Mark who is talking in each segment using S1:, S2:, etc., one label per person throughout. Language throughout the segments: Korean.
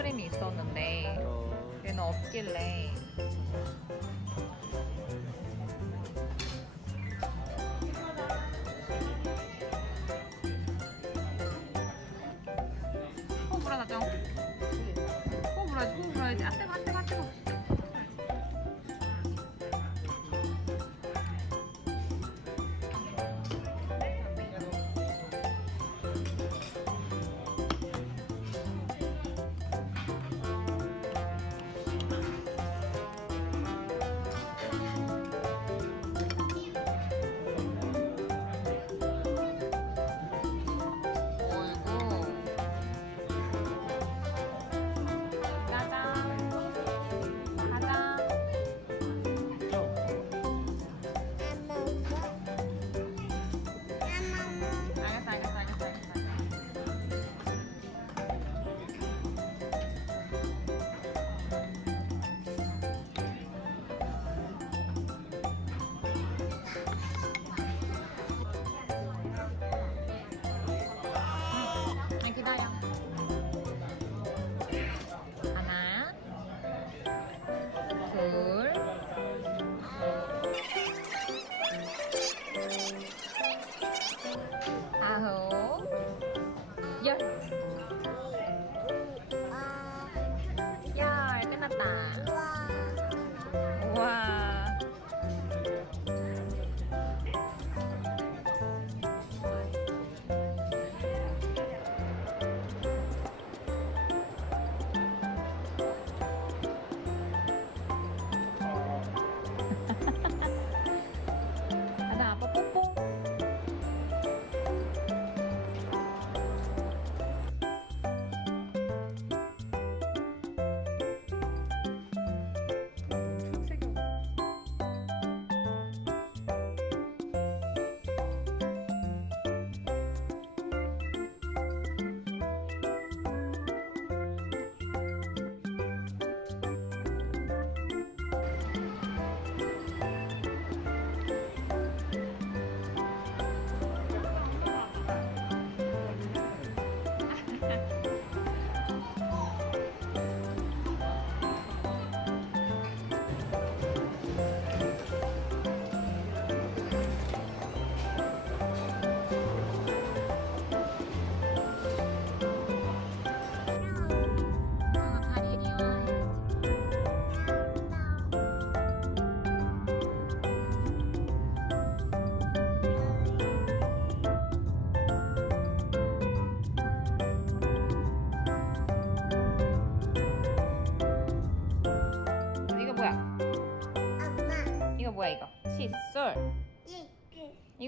S1: 선크림이 있었는데
S2: 어,
S1: 얘는 없길래 호 불어다 좀.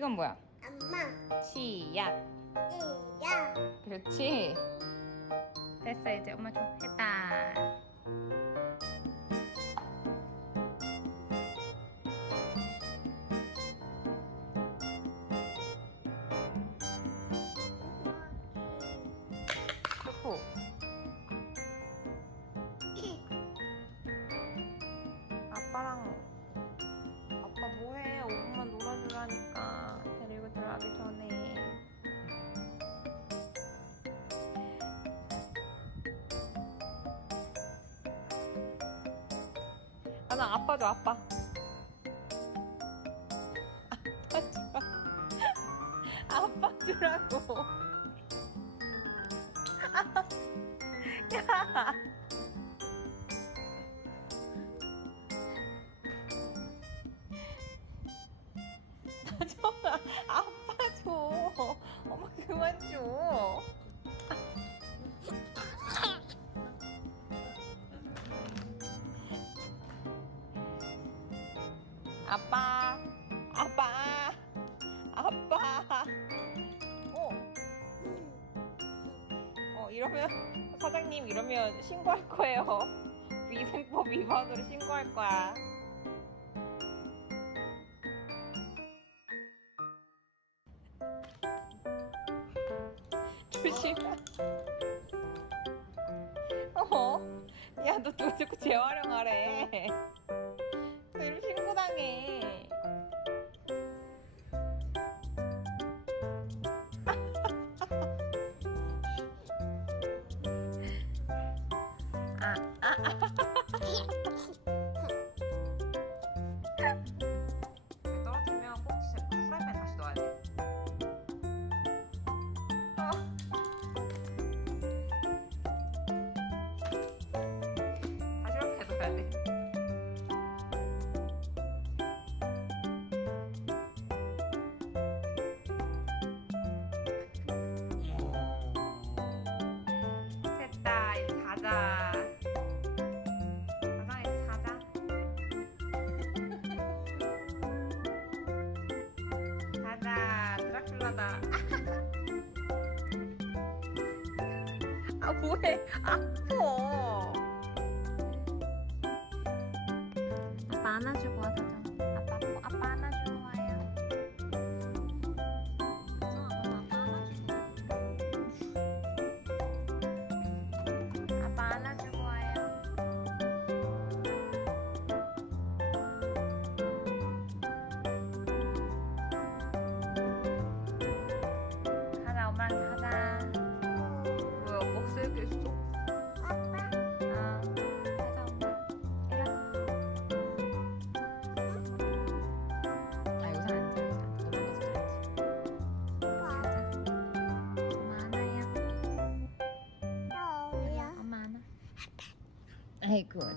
S1: 이건 뭐야? 치약. 그렇지. 됐어 이제 엄마 줘. 했다. 초코. 아빠랑 가기 전에. 아, 나 아빠 줘, 아빠. 주라고. 야. 나 줘. 아빠 줘. 엄마 그만 줘. 아빠, 아빠, 아빠. 어, 어 이러면 사장님 이러면 신고할 거예요. 위생법 위반으로 신고할 거야. 조심. 어? 야, 너 자꾸 재활용하래. 바다. 아 뭐해? 아파.
S2: 아빠 안아주고
S1: 와서. Hey, good.